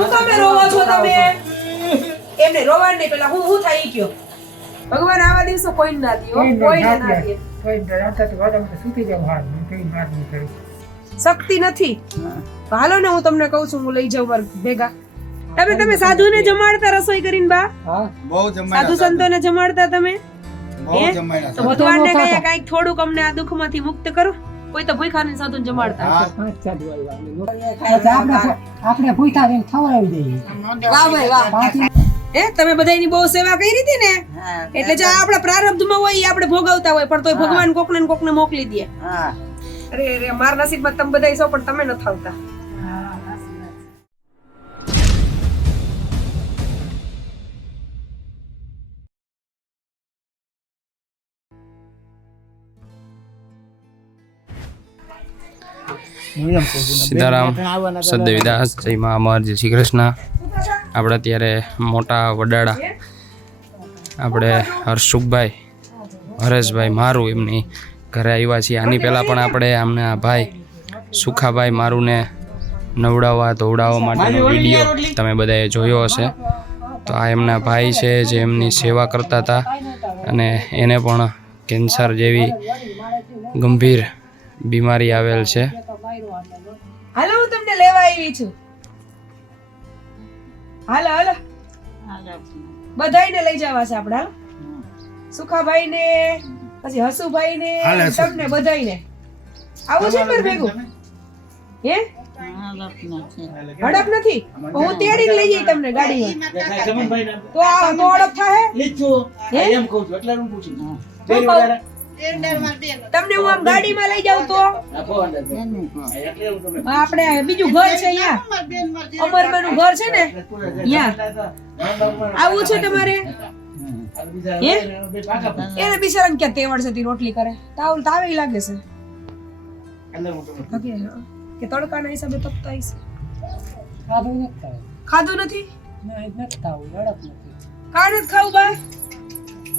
હું તમે રોવો છો તમે? એમને રોવા નહીં પેલા હું હું થાય ગયો ભગવાન આવા દિવસો કોઈ ના દે હો, કોઈને ના દે. શક્તિ નથી. હાલો ને હું તમને કહું છું હું લઈ જાઉં મારા ભેગા. તમે તમે સાધુને જમાડતા રસોઈ કરીને બા? બહુ સાધુ જમાડ્યા સંતોને જમાડતા તમે? બહુ હે? જમાડ્યા તો ભગવાનને કહીએ કાંઈક થોડુંક અમને આ દુઃખમાંથી મુક્ત કરો. કોઈ તો ભૂખાને સાધુને જમાડતા. હા. આપણે ભૂખા રહીને ખવડાવી દઈએ. વાહ ભાઈ વાહ. હે તમે બધાની બહુ સેવા કરી હતી ને? એટલે જે આપણા પ્રારબ્ધમાં હોય એ આપણે ભોગવતા હોય પણ તોય ભગવાન કોકને ને કોકને મોકલી દે. અરે અરે મારા નસીબમાં તમે બધા છો પણ તમે નથી આવતા સીતારામ સદેવીદાસ જય મા અમર જય શ્રી કૃષ્ણ. આપણે અત્યારે મોટા વડાડા આપણે હર્ષુખભાઈ હરેશભાઈ મારું એમની ઘરે આવ્યા છીએ. આની પહેલાં પણ આપણે આમને આ ભાઈ સુખાભાઈ મારુંને નવડાવવા ધોવડાવવા માટેનો વીડિયો તમે બધાએ જોયો હશે. તો આ એમના ભાઈ છે જે એમની સેવા કરતા હતા અને એને પણ કેન્સર જેવી ગંભીર બીમારી આવેલ છે. હાલો હું તમને લેવા આવી છું. હાલો હાલો. બધાયને લઈ જવા છે આપડા સુખાભાઈ ને પછી હસુભાઈ ને તમને બધાયને. આવું છે પર ભેગું? હે? હડપ નથી? હું તેડી લઈ જઈ તમને ગાડીમાં. તો આ તો હડપ થાય હે? તમને હું આમ ગાડીમાં લઈ જાઉં તો? આપણે બીજું ઘર છે અહીંયા. અમરમાનું ઘર છે ને? અહીંયા. આવું છે તમારે? એને બિચારા ક્યાં તેવડ છે રોટલી કરે? તાવલ તાવે લાગે છે. કે તડકાના હિસાબે તપતા હશે. ખાધું નથી ખાધું નથી? ના, નથી ખાવું, ઝડપ નથી. કાં ખાવું બા.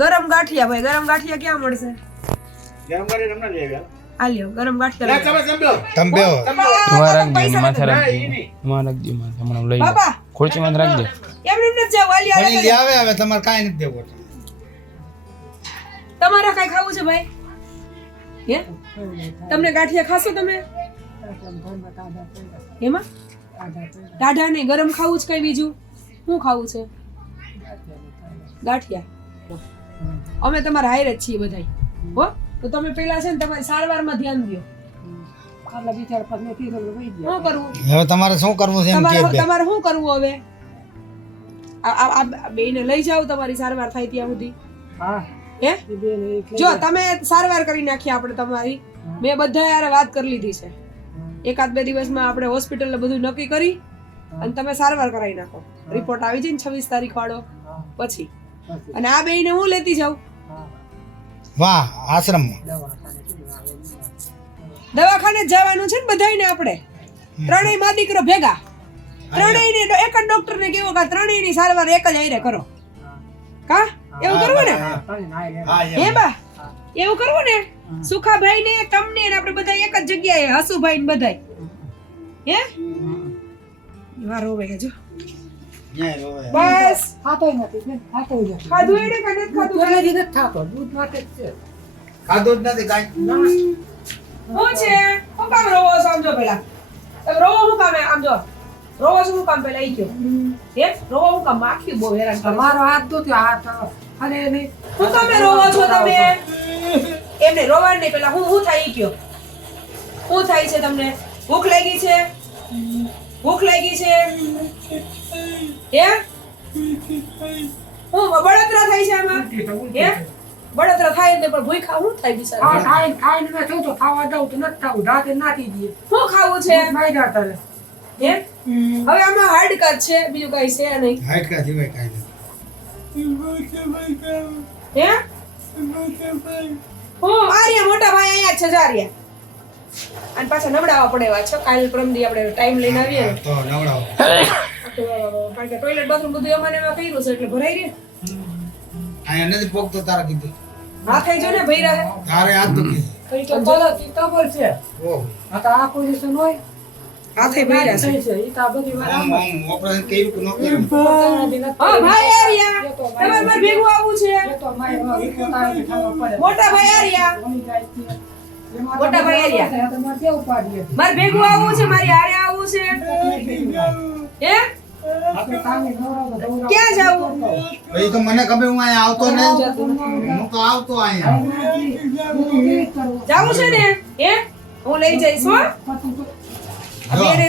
ગરમ ગાંઠિયા ભાઈ ગરમ ગાંઠિયા ક્યાં મળશે? ગરમ લઈ આવ્યા. ગરમ તમારે રાખજો માથે રાખજો. એમાં રાખજો માથે હમણાં લઈ લો. બાપા ખુરશી રાખજો. એમને એમ નથી જાવ વાલી પણ લઈ આવે હવે તમારે કાંઈ નથી દેવું તમારે કઈ ખાવું છે ભાઈ? હે? તમને ગાંઠિયા ખાશો તમે? એમાં? ટાઢા નહીં ગરમ ખાવું છે કઈ બીજું. શું ખાવું છે? ગાંઠિયા. અમે તમારા હાયર જ છીએ બધાય. હો? તો તમે પેલા છે ને તમારી સારવારમાં ધ્યાન દો આટલા બિચારા પગ નથી તો શું કરવું? હવે તમારે શું કરવું છે તમારે શું કરવું હવે? આ આ- આ બેને લઈ જાઓ તમારી સારવાર થાય ત્યાં સુધી. હા. જો તમે સારવાર કરી નાખી આપણે તમારી. મેં બધા યાર વાત કરી લીધી છે. એકાદ બે દિવસમાં આપણે હોસ્પિટલ બધું નક્કી કરી અને તમે સારવાર કરાવી નાખો. રિપોર્ટ આવી જાય ને છવ્વીસ તારીખ વાળો પછી. અને આ બેને હું લેતી જાઉં? વાહ આશ્રમમાં દવાખાને જવાનું છે ને બધાયને આપણે. ત્રણેય મા દીકરો ભેગા. ત્રણેય ને એક જ ડોક્ટર ને કેવો કે ત્રણેયની સારવાર એક જ આયરે કરો. કા? એવું કરવું ને? હા, બા એવું કરવું ને? સુખાભાઈ ને તમને ને આપણે બધા એક જ જગ્યાએ હસુભાઈ ને બધાય. હે? વાર રોવે કે જો. ન્યાય રોવે. બસ. ખાતોય નથી બેન, ખાતો નથી. ખાધું એને કે નથી ખાધું પહેલેથી નથી ખાતો, દૂધ માટે જ છે. ખાધું જ નથી કાઈ. શું છે? હું કામ રોવો છો આમ પેલા. તમે રોવો હું કામ આમ જો. રોવો શું કામ પેલા? ઈ કયો. હે? રોવો હું કામ? માખી બહુ હેરાન કરે હાથ મારો હાથ દુખ્યો, હાથ અને એને શું તમે રોવો છો તમે? એમને રોવા નહીં પેલા. હું હું થાય ઈ કયો? શું થાય છે તમને? ભૂખ લાગી છે? ભૂખ લાગી છે? હે? હું બળતરા થાય છે આમાં? હે? બળતરા થાય એટલે પણ ભૂખા થાય તો ખાવા દઉં તો નથી ખાવું, રાતે દઈએ. શું ખાવું છે. હે? હવે આમાં હાડકત છે બીજું કઈ છે નહીં. કાંઈ હે? હું આર્યા મોટા ભાઈ અહીંયા જ છે જારિયા અને પાછા નવડાવવા પડે એવા છે. કાલ પ્રમદી આપણે ટાઈમ લઈને આવીએ. તો નવડાવો. કારણ કે ટોયલેટ બાથરૂમ બધું એમાં એમાં કર્યું છે એટલે ભરાઈ રહે અહીંયા નથી પોગતો તારા કીધું. હાથે જો ને ભઈ રહે તારે હાથ દુખી કઈ તો તબર છે. ઓ આ તો આ પોઝિશન હોય. ભર્યા છે. થઈ છે. ઈ તો બધી વાત આમ આમ ઓપરેશન કર્યું કે ન કર્યું? હા ભાઈ આર્યા તમારે મારે ભેગું આવવું છે. તો મારી ઈ પોતાને પડે મોટા ભાઈ આર્યા છે. મોટા ભાઈ આર્યા. તમારે કેવું પાડીએ મારે ભેગું આવવું છે. મારી હારે આવવું છે. હે ક્યાં જાવું તો મને ખબર હું અહીંયા આવતો નહીં. હું તો આવતો અહીંયા. જાવું છે ને? હે? હું લઈ જઈશ હો. છે ને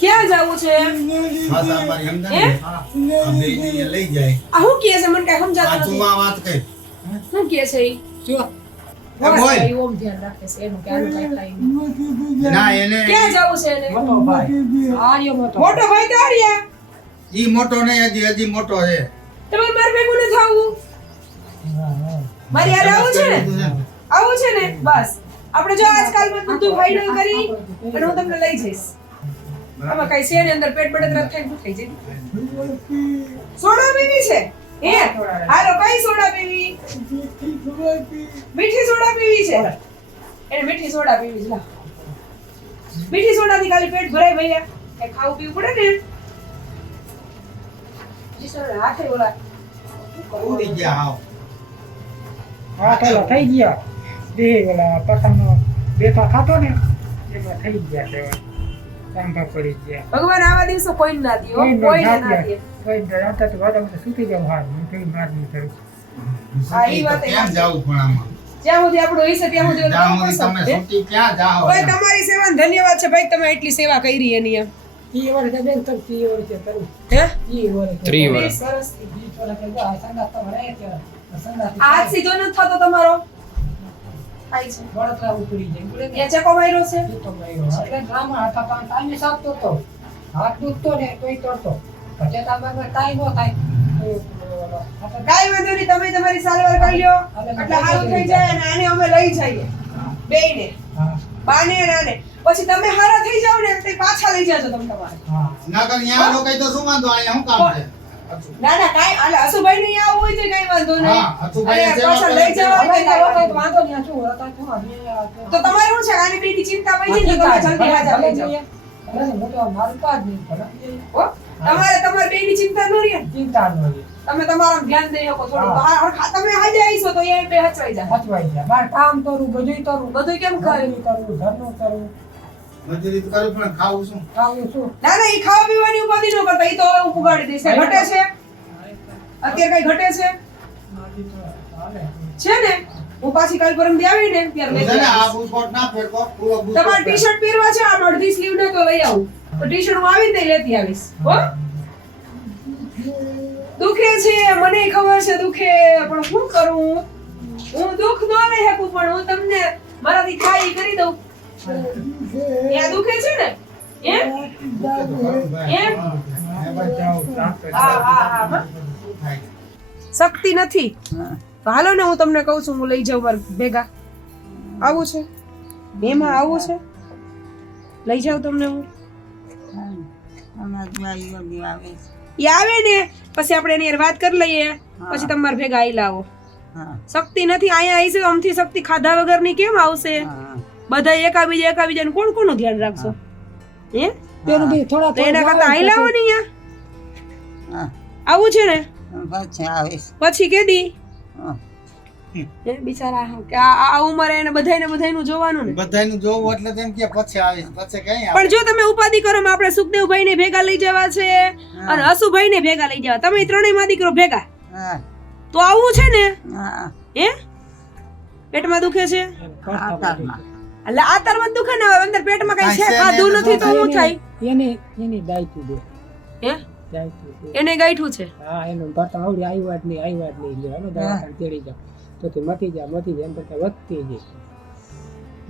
ક્યાં જાવું લઈ જાય. હું કહે છે? મને કઈ સમજાતું વાત કઈ શું કહે છે ઈ? જો એ બોલ બસ, ઈ ઓમ ધ્યાન રાખે છે એનું કે નહીં. છે એને? મોટો ભાઈ. આર્યો મોટો. મોટો ભાઈ તો હાર્યા ઈ મોટો નહીં હજી હજી મોટો છે. તમારે મારે ભેગું નથી આવવું? હા, હા. મારી હારે આવું છે ને. આવું છે બસ. આપણે જો આજકાલમાં બધું ફાઇનલ કરી અને હું તમને લઈ જઈશ. આમાં કઈ છે ને અંદર પેટ બળતરા થાય થઈ જાય સોડા પીવી છે. હે? હાલો કઈ સોડા પીવી? મીઠી સોડા પીવી છે? એને મીઠી સોડા પીવી છે. મીઠી સોડા થી ખાલી પેટ ભરાય. ભૈયા એ ખાવું પીવું પડે ને? હાથે ઓલા ઉડી ગયા આવ હા પેલા થઈ ગયા. બે ઓલા પતંગનો બેઠા ખાતો ને એમાં થઈ ગયા તે સાંભા પડી ગયા. ભગવાન આવા દિવસો કોઈ ના દે કોઈ ના ના દે. કોઈ આવતા તો વાદા બધા સુતી જાવ હાર હું કઈ માર નહીં કરું હા, ઈ વાત કેમ જાવું પણ આમાં? જ્યાં સુધી આપણું હોય ત્યાં સુધી જ્યાં બધું સુધી તમે પસંદ, ક્યાં જાઓ? ઓય, તમારી સેવા ધન્યવાદ છે ભાઈ તમે એટલી સેવા કરી એની એમ. ઈ બેન ઈ કરું હે? ઈ ત્રી સરસ આ સંગાત તો ભરાય છે સંગાત હાથ સીધો નથી થતો તમારો? થાય છે. બળતરા ઉપડી જાય. ત્યાં ચકો માર્યો છે? ઈ તો એટલે ડ્રામા હતા પણ ટાઈમે સાપતો તો હાથ દુખતો ને તોય તરતો પછી તાંબા ટાઈમ નો થાય. કાંઈ વાંધો નહીં તમે તમારી સારવાર કરી લ્યો. એટલે સારું થઈ જાય અને આને અમે લઈ જઈએ. બેયને. બાને અને આને. પછી તમે હારા થઈ જાવ ને તે પાછા લઈ જાજો તમે તમારે. ના કર ન્યા લોકો તો શું વાંધો? અહીંયા શું કામ છે? ના ના કાઈ આલે હસુભાઈ ને આવું હોય તો કાંઈ વાંધો નહીં. પાછા લઈ જવા હોય તો વાંધો નહીં શું હતા તો તમારે શું છે? આની બેની ચિંતા પડી છે તમે જલ્દી હાજર લઈ જાઓ તો નહીં? તમારે તમારી બેની ચિંતા ન રહે? ચિંતા ન રહે. તમે તમારા ધ્યાન દઈ શકો થોડું તમે હાજે આવીશો તો એ બે હચવાઈ જાય. હચવાઈ જાય. મારે કામ કરું બધું કરું. બધું કેમ કરે? કરું ઘરનું કરું. મજૂરી તો કરું પણ ખાવું શું? ખાવું શું? ના ના એ ખાવા પીવાની ઉપાધિ ન કરતા એ તો હવે ઉગાડી દેશે ઘટે છે? અત્યારે કઈ ઘટે છે? છે ને? હું પાછી કાલ પરમ દી આવી ને ત્યારે આ બુટ બૂટકોટ ના ફેરકો તમારે ટી શર્ટ પહેરવા છે? આ અડધી સ્લીવ ને તો લઈ આવું. તો ટી શર્ટ હું આવીને લેતી આવીશ. હો? દુખે છે મને ખબર છે દુખે પણ શું કરું? હું દુઃખ ન લઈ શકું પણ હું તમને મારાથી ખાઈ કરી દઉં. ત્યાં દુખે છે ને? એમ એમ? શક્તિ નથી. હાલો ને હું તમને કહું છું હું લઈ જાઉં મારા ભેગા. આવું છે? બેમાં આવું છે? લઈ જાઉં તમને હું? એ આવે ને. પછી આપણે એની વાત કરી લઈએ. પછી તમારે ભેગા આવી. લાવો શક્તિ નથી અહીંયા આવી છે અમથી શક્તિ ખાધા વગરની કેમ આવશે? બધા એકાબીજા એકાબીજાનું કોણ કોનું ધ્યાન રાખશો? હે? પેલું બી થોડા તો એના કરતા આઈ લાવો ને અહીંયા. આવું છે ને? પછી કેદી હે. બિચારા કે આ ઉંમરે એને બધાયને બધાયનું જોવાનું ને? બધાયનું જોવું એટલે તેમ કે પછી આવીશ પછી કઈ પણ જો તમે ઉપાધિ કરો આપણે સુખદેવભાઈ ને ભેગા લઈ જવા છે અને હસુભાઈ ને ભેગા લઈ જવા. તમે ત્રણેયમાં દીકરો ભેગા? તો આવું છે ને? હે. પેટમાં દુખે છે? એટલે આ તરવત દુખે ને હવે અંદર પેટમાં કઈ છે? ખાધું નથી તો શું થાય. એને એને ગાયતું દે. હે? એને ગાયઠું છે? હા એનું ભરતા આવડી આવ્યા વાત નહીં આવ્યા વાત નહીં લ્યો. હાલો દવાખાને તેડી જાઓ. તો તે મટી જા મટી જાય એમ કરતા વધતી જાય.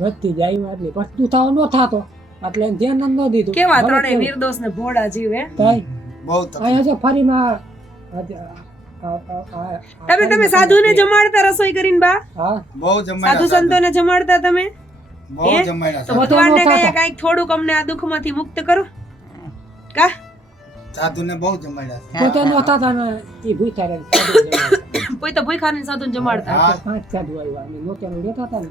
વધતી જાય જ નહીં. તું થાવ ન થાતો. એટલે એને ધ્યાન ન દીધું. કેવા ત્રણે નિર્દોષ ને ભોળા જીવ? હે તાઈ બહુ. અહીંયા છે ફરીમાં તમે તમે સાધુને જમાડતા રસોઈ કરીને બા? હા. બહુ સાધુ જમાડ્યા સંતોને જમાડતા તમે? તો ભગવાનને કયા કાંઈક થોડુંક અમને આ દુઃખમાંથી મુક્ત કરો. કા? સાધુને બહુ જમાડ્યા પોતે નહોતા હતા એ ભૂખ્યા રહીને કોઈ તો ભૂખાને સાધુ જમાડતા. પાંચ સાધુ આવ્યા. અમે નોકિયાનું રહેતા હતા ને.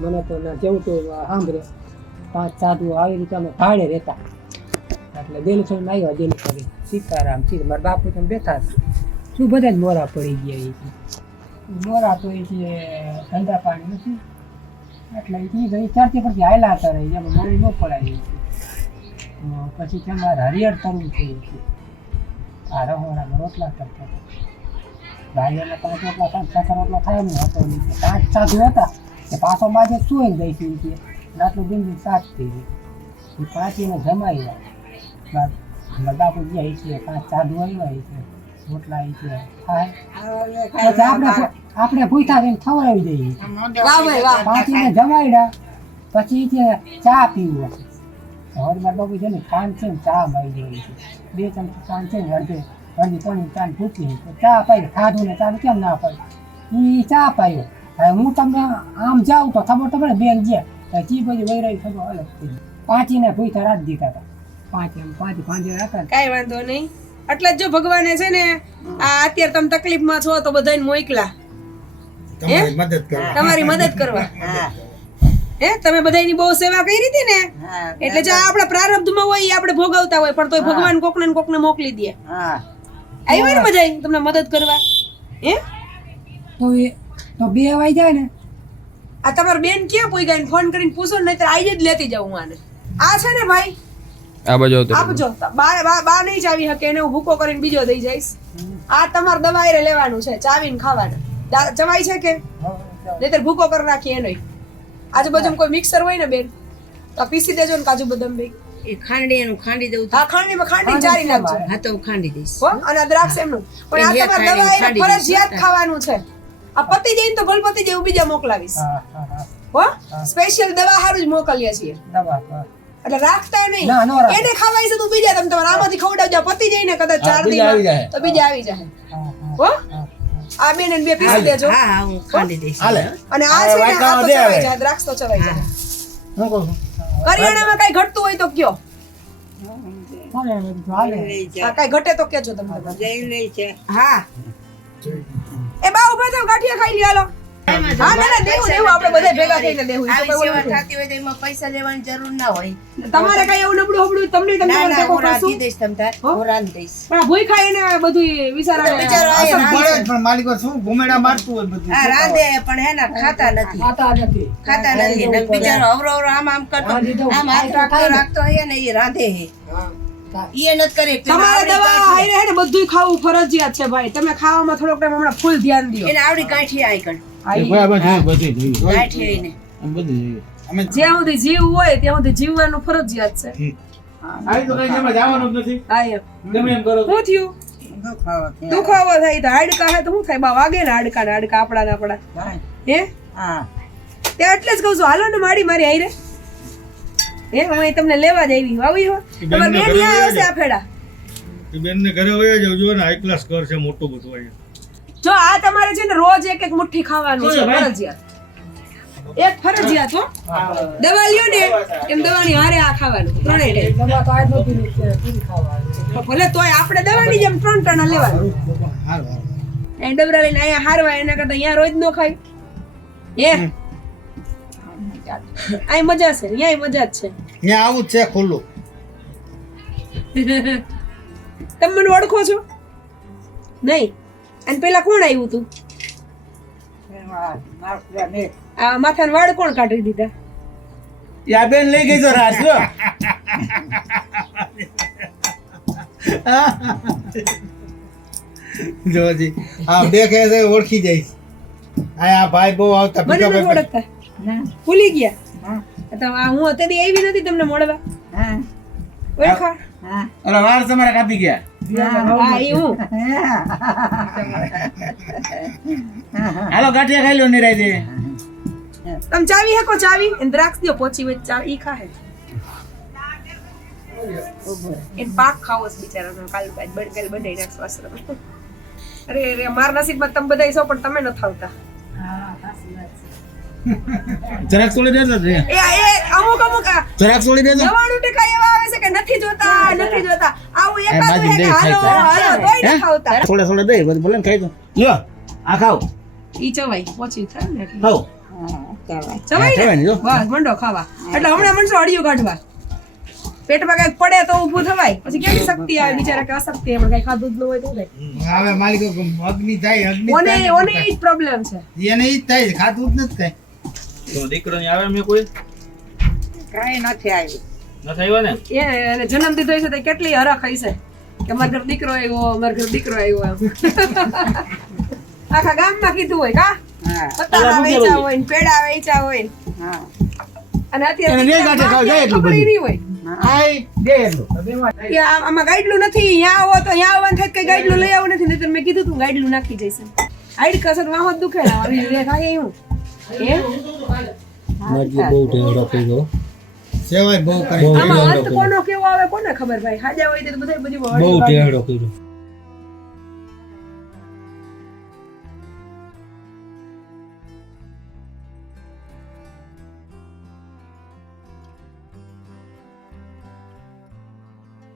મને તો ના જેવું તો સાંભળે. પાંચ સાધુ આવી રીતે અમે ભાડે રહેતા. એટલે દેલુસણ આવ્યા દેલુસણ સીતારામ સીતા મારા બાપુ તમે બેઠા શું બધા જ મોરા પડી ગયા એ. મોરા તો એ ધંધા પાણી નથી. એટલે એ ભાઈ ચારથી પરથી હાયલા હતા રહી એમાં મોરી ન પડાય પછી ત્યાં પછી તમારે હરિયર કરવું એ કે. આ રહોડામાં રોટલા કરતા હતા. ભાઈઓને પાંચ રોટલા, સાત સાત રોટલા થાય ને હતો. પાંચ સાધુ હતા. કે પાછો માજે સુઈ ગઈ હતી. કે રાતનું બિંદુ સાત થઈ ગઈ એ પાંચીને જમાઈ ગયા બાપુ ગયા છે પાંચ સાધુ આવ્યા છે રોટલા છે આપણે આપણે ભૂખા રહીને ખવડાવી દઈએ. વાહ ભાઈ વાહ. જમાડ્યા પછી છે ચા પીવું હશે. હવે બાબુ છે ને કાન છે ને ચા મારી દેવી છે. બે ચમચી કાન છે ને અડધે અડધી પાણી ચા પૂછી તો ચા પાઈ ખાધું ને ચાલુ કેમ ના પાઈ એ ચા પાયો હવે હું તમને આમ જાઉં તો ખબર તમને બેન ગયા. ચી બધી વૈરાઈ ખબર અલગ થઈ. પાંચીને ભૂતા રાત દીધા હતા. પાંચ એમ પાંચ પાંચે રાખતા કાંઈ વાંધો નહીં. એટલે જ જો ભગવાને છે ને આ અત્યારે તમે તકલીફમાં છો તો બધાને મોકલા. તમારી મદદ કરવા. તમારી મદદ કરવા. હે. તમે બધાની બહુ સેવા કરી હતી ને? એટલે જો આપણા પ્રારબ્ધમાં હોય એ આપણે ભોગવતા હોય પણ તોય ભગવાન કોકને ને કોકને મોકલી દે. આવી ને મજા તમને મદદ કરવા. હે? તો એ તો બે આવી જાય ને. આ તમારી બેન ક્યાં પોઈ ગઈ ફોન કરીને પૂછો ને નહીતર આજે જ લેતી જાઉં આને. આ છે ને ભાઈ? આ બાજુ આવતો આ આપજો બાર બાર નહીં ચાવી શકે એને હું ભૂકો કરીને બીજો દઈ જઈશ. આ તમારે દવાઈ લેવાનું છે ચાવીને ખાવાના. જવાય છે કે? નહીતર ભૂકો કરી નાખીએ એનો આજુબાજુ કોઈ મિક્સર હોય ને બેન તો પીસી દેજો ને કાજુ બદામ ભાઈ એ ખાંડી એનું ખાંડી દઉં હા ખાંડીમાં ખાંડી ચારી નાખજો. હા તો હું ખાંડી દઈશ. હો અને દ્રાક્ષ એમનું. પણ આ તમારે દવા એ ફરજિયાત ખાવાનું છે. આ પતી જઈને તો ભલ પતી જાય બીજા મોકલાવીશ. હા હા હા. હો સ્પેશિયલ દવા હારું જ મોકલીએ છીએ. દવા એટલે રાખતા નહીં. ના, ન રાખો. એને ખવાય છે તું બીજા તમે તમારા આમાંથી ખવડાવજો. પતી જાય ને કદાચ ચાર દિવસ તો બીજા આવી જાય. હો. આ બેન ને બે પીસી દેજો. હા હા હું ખાંડી દઈશ હાલે. અને આ છે ને આ તો ચવાઈ જાય દ્રાક્ષ તો ચવાઈ જાય. હું કહું છું? કરિયાણામાં કઈ ઘટતું હોય તો કયો? કઈ ઘટે તો કેજો તમે હા. એ બા ઊભા થાવ ગાંઠિયા ખાઈ લ્યો હાલો. હા ના ના દેવું દેવું આપણે બધા ભેગા થઈને દેવું આવી સેવા થતી હોય તો એમાં પૈસા લેવાની જરૂર ના હોય. તમારે કઈ એવું નબળું હબળું તમને તમને ના ના હું રાંધી દઈશ તમ તાર હું? રાંધી દઈશ. પણ ભૂઈ ખાઈને બધું વિચારા બિચારો આ પડે પણ માલિકો શું ભૂમેડા મારતું હોય બધું. હા રાંધે પણ હે ને ખાતા નથી. ખાતા નથી. ખાતા નથી. ને બિચારો અવરો અવરો આમ આમ કરતો. આમ હાથ રાખતો રાખતો હે ને એ રાંધે હે. ઈ નથી કરી તમારે દવા હારે હે ને બધું ખાવું ફરજિયાત છે ભાઈ. તમે ખાવામાં થોડોક ટાઈમ હમણાં ફૂલ ધ્યાન દો એને આવડી ગાંઠી આઈ કણ જ્યાં સુધી જીવ હોય ત્યાં સુધી જીવવાનું ફરજિયાત છે. હા. એમ. શું થયું? દુખાવો થાય તો હાડકા હે તો શું થાય? બા વાગે ને હાડકા ને હાડકા આપડા ને આપડા હે? તે એટલે જ કઉ છું હાલો ને માડી મારી આઈ રે. હે હું અહીં તમને લેવા જ આવી આવી હો. તમારે બેન આવશે આ ફેડા. બેન ને ઘરે વયા જાવ જો ને હાઈ ક્લાસ ઘર છે મોટું બધું અહીંયા. જો આ તમારે છે ને રોજ એક એક મુઠ્ઠી ખાવાનું છે ફરજિયાત. એક ફરજિયાત હો. દવા લ્યો ને એમ દવાની હારે આ ખાવાનું ત્રણેય દવા તો નથી. તો ભલે તોય આપણે દવાની જેમ ત્રણ ત્રણ લેવાનું. અહીં ડબરા લઈને અહીંયા હારવા એના કરતા અહીંયા રોજ નો ખાય. હે? અહીં મજા છે અહીંયા મજા જ છે. ત્યાં આવું જ છે ખુલ્લું. તમે મને ઓળખો છો? નહીં. અને પેલા કોણ આવ્યું તું? આ માથાના વાળ કોણ કાઢી દીધા? બેન લઈ ગઈ તો રાત જોજી આ દેખે છે ઓળખી જઈશ આ આ ભાઈ બહુ આવતા મને નથી ઓળખતા. ભૂલી ગયા? તો આ હું અત્યારે આવી નથી તમને મળવા. ઓળખા? અરે વાળ તમારા કાપી ગયા. હાલો ગાંઠિયા ખાઈ લો નિરાય દે તમે ચાવી કો ચાવી? દ્રાક્ષ દો પોચી હોય ચાવી ઈ ખાહે. એને પાક ખાવો છે બિચારાનો. કાલ કાલ બળગલ બધાય નાખશો આશ્રમ અરે અરે મારા નસીબમાં તમે બધાય છો પણ તમે ન આવતા. જરાક સોલે દેજો છે એ એ અમુક અમુક જરાક છોડી દેજો. નવાણું ટકા એવા આવે છે કે નથી જોતા? નથી જોતા. આવું એકાદું હે કે હાલો હાલો તોય ખાવતા થોડે થોડે દે બધું બોલે ખાઈ દો યો આ ખાવ. ઈ ચવાઈ પોચી થાય ને એટલે. ચવાઈ ને? બસ મંડો ખાવા. એટલે હમણાં મનસો અડિયું કાઢવા. પેટમાં કંઈક પડે તો ઊભું થવાય. પછી કેવી શક્તિ આવે? બિચારા કે અશક્તિ આપણે કઈ ખાધું જ ન હોય તો થાય હવે માલિકો અગ્નિ થાય અગ્નિ ઓને ઓને ઈ જ પ્રોબ્લેમ છે. એને ઈ થાય ખાધું જ નથી થાય તો દીકરો ની આવે મેં કોઈ? કાંઈ નથી આવ્યું. નથી આવ્યો ને? એ એને જન્મ દીધો છે તો કેટલી હરખ હશે? કે મારા ઘર દીકરો આવ્યો મારા ઘર દીકરો આવ્યો આખા ગામમાં કીધું હોય કા? પતાવા વેચા હોય પેડા વેચા હોય ને. અને અત્યારે ખબર. નહીં હોય. આમાં ગાઈડલું નથી અહીંયા આવો તો અહીંયા આવવાનું થાય કઈ ગાઈડલું લઈ આવું નથી. નહીં મેં કીધું તું ગાઈડલું નાખી જઈશ હાઈડ કસર વાહો દુખે. ને આવી રીતે થાય એવું હે? સેવાય બહુ કરે આમાં અંત કોનો કેવો આવે કોને ખબર ભાઈ? હાજા હોય તો બધા બધી બહુ ટેહડો કર્યો.